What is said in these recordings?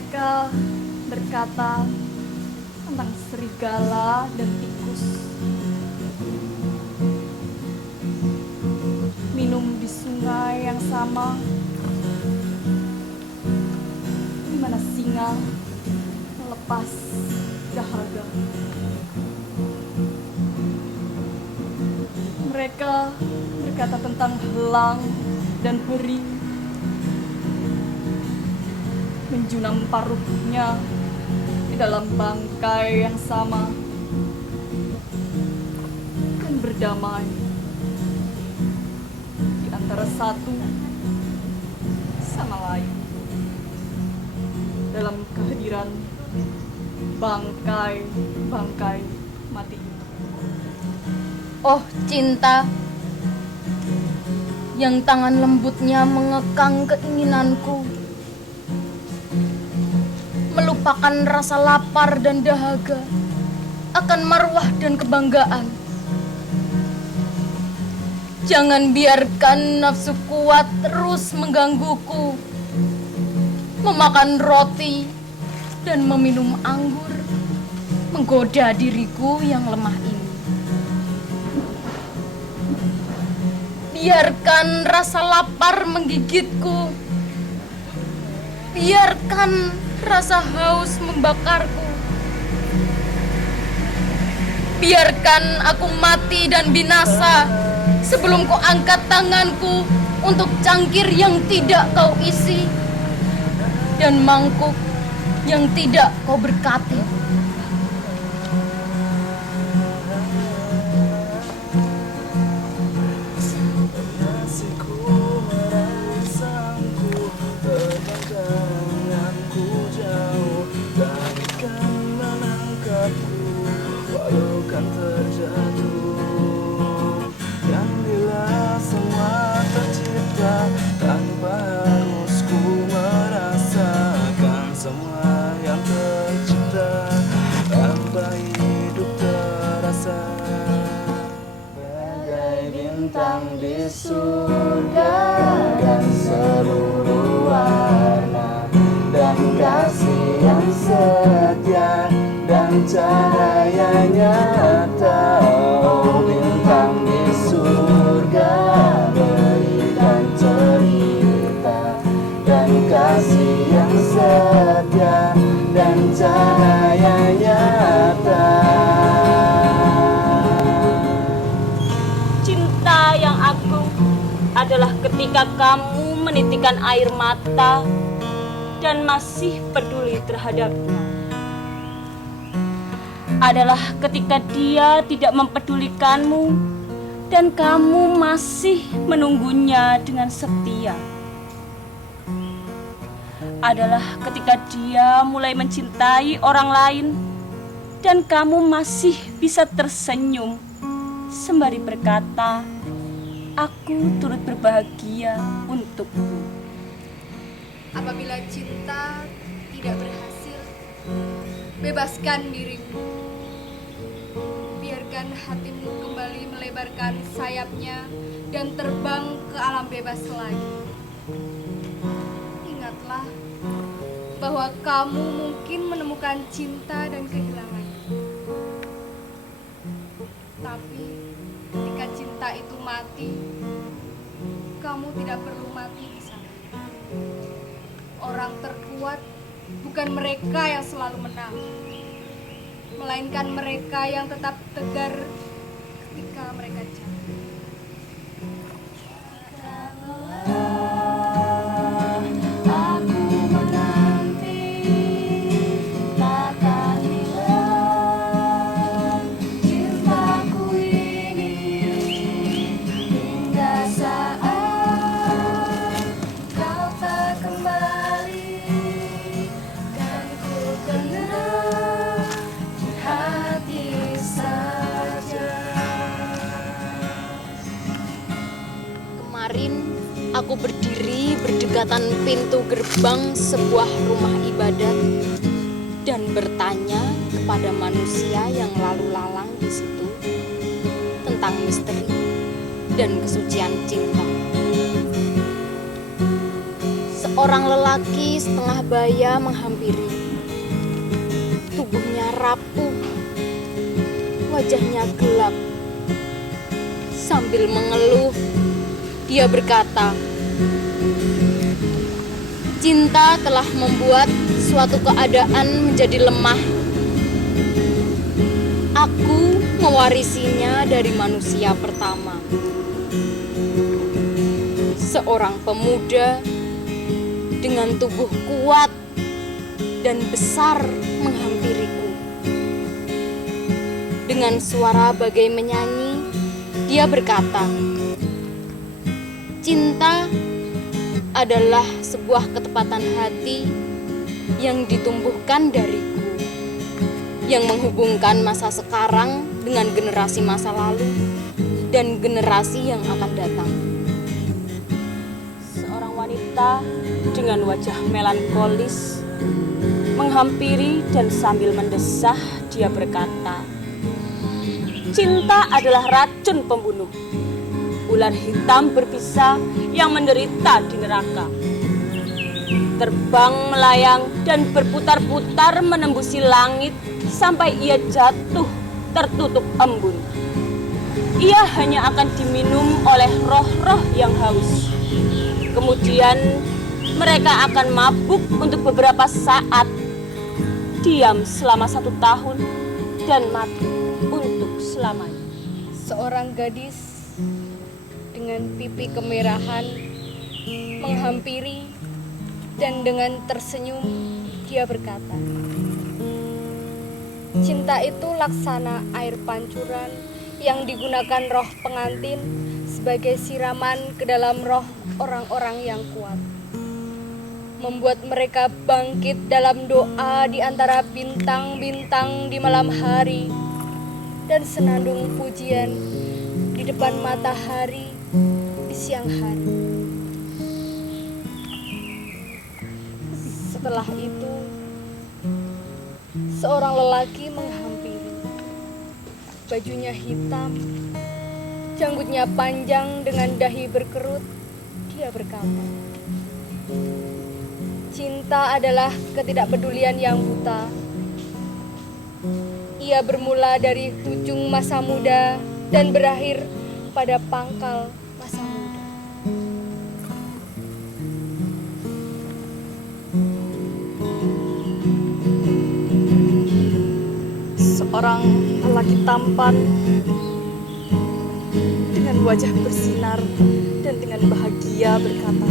Mereka berkata tentang serigala dan tikus. Minum di sungai yang sama, di mana singa melepas dahaga. Mereka berkata tentang helang dan heri, menjunam paruhnya di dalam bangkai yang sama, dan berdamai di antara satu sama lain dalam kehadiran bangkai mati. Oh cinta, yang tangan lembutnya mengekang keinginanku, melupakan rasa lapar dan dahaga akan marwah dan kebanggaan. Jangan biarkan nafsu kuat terus menggangguku, memakan roti dan meminum anggur, menggoda diriku yang lemah ini. Biarkan rasa lapar menggigitku, biarkan rasa haus membakarku. Biarkan aku mati dan binasa sebelum kau angkat tanganku untuk cangkir yang tidak kau isi dan mangkuk yang tidak kau berkati. Di surga dan seluruh warna dan kasih yang setia dan cahaya nyata. Oh bintang di surga, berikan cerita dan kasih yang setia dan cahaya nyata. Adalah ketika kamu menitikkan air mata dan masih peduli terhadapnya. Adalah ketika dia tidak mempedulikanmu dan kamu masih menunggunya dengan setia. Adalah ketika dia mulai mencintai orang lain dan kamu masih bisa tersenyum sembari berkata, aku turut berbahagia untukmu. Apabila cinta tidak berhasil, bebaskan dirimu. Biarkan hatimu kembali melebarkan sayapnya dan terbang ke alam bebas lagi. Ingatlah bahwa kamu mungkin menemukan cinta dan kehilangan. Tapi ketika cinta itu mati, kamu tidak perlu mati di sana. Orang terkuat bukan mereka yang selalu menang, melainkan mereka yang tetap tegar ketika mereka jatuh. Aku berdiri berdekatan pintu gerbang sebuah rumah ibadat dan bertanya kepada manusia yang lalu lalang di situ tentang misteri dan kesucian cinta. seorang lelaki setengah baya menghampiri. Tubuhnya rapuh, wajahnya gelap. Sambil mengeluh, dia berkata, "Cinta telah membuat suatu keadaan menjadi lemah. Aku mewarisinya dari manusia pertama. Seorang pemuda dengan tubuh kuat dan besar menghampiriku. Dengan suara bagai menyanyi, dia berkata, 'Cinta adalah sebuah ketepatan hati yang ditumbuhkan dariku, yang menghubungkan masa sekarang dengan generasi masa lalu dan generasi yang akan datang.'" Seorang wanita dengan wajah melankolis menghampiri dan sambil mendesah dia berkata, "Cinta adalah racun pembunuh, ular hitam berbisa yang menderita di neraka. Terbang melayang dan berputar-putar menembusi langit sampai ia jatuh tertutup embun. Ia hanya akan diminum oleh roh-roh yang haus. Kemudian mereka akan mabuk untuk beberapa saat, diam selama 1 tahun, dan mati untuk selamanya." Seorang gadis dengan pipi kemerahan menghampiri dan dengan tersenyum dia berkata, "Cinta itu laksana air pancuran yang digunakan roh pengantin sebagai siraman ke dalam roh orang-orang yang kuat, membuat mereka bangkit dalam doa di antara bintang-bintang di malam hari dan senandung pujian di depan matahari di siang hari. Setelah itu, seorang lelaki menghampiri. Bajunya hitam, janggutnya panjang dengan dahi berkerut. Dia berkata, "Cinta adalah ketidakpedulian yang buta. Ia bermula dari ujung masa muda dan berakhir pada pangkal masa muda." Seorang lelaki tampan dengan wajah bersinar dan dengan bahagia berkata,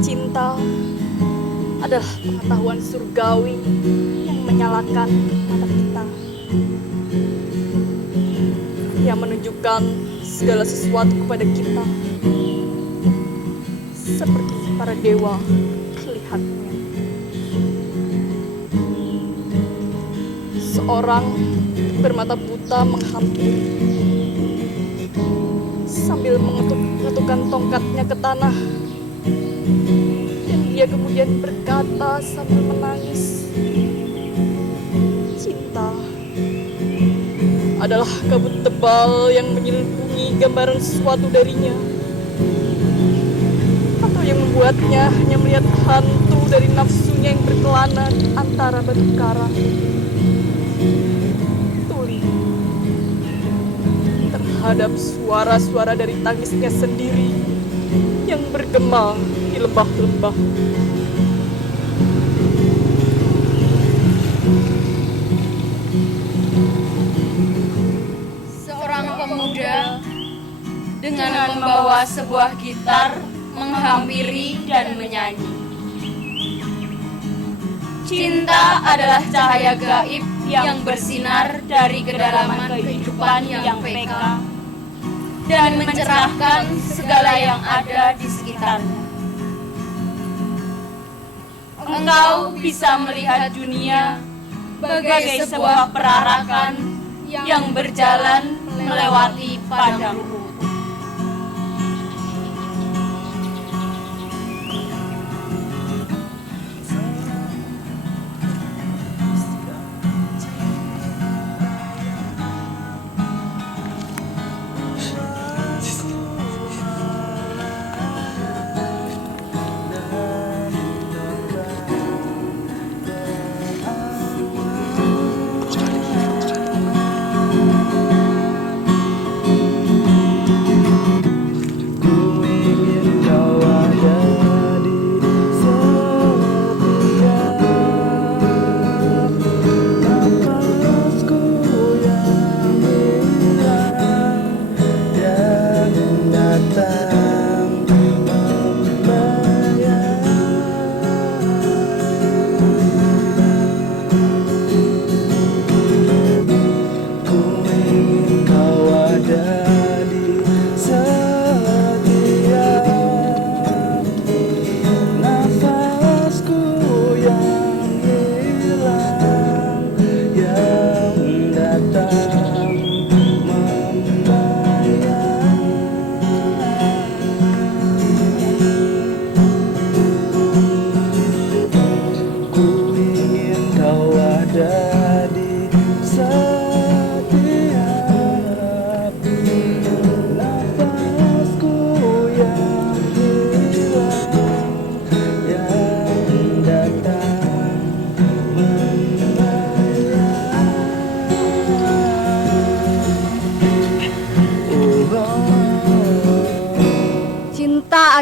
"Cinta adalah pengetahuan surgawi yang menyalakan mata kita, yang menunjukkan segala sesuatu kepada kita, seperti para dewa melihatnya." Seorang bermata buta menghampiri sambil mengetuk-ngetukkan tongkatnya ke tanah, dan dia kemudian berkata sambil menangis, "Cinta adalah kabut tebal yang menyelimuti gambaran sesuatu darinya, atau yang membuatnya hanya melihat hantu dari nafsunya yang berkelana di antara batu karang. Tuli terhadap suara-suara dari tangisnya sendiri yang bergema di lembah-lembah." Seorang pemuda dengan membawa sebuah gitar menghampiri dan menyanyi. Cinta adalah cahaya gaib yang bersinar dari kedalaman kehidupan yang peka dan mencerahkan segala yang ada di sekitarnya. Engkau bisa melihat dunia bagai sebuah perarakan yang berjalan melewati padang rumput.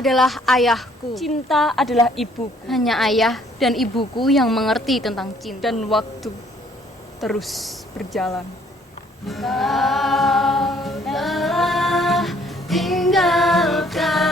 adalah ayahku. Cinta adalah ibuku. Hanya ayah dan ibuku yang mengerti tentang cinta. Dan waktu terus berjalan. Kau telah tinggalkan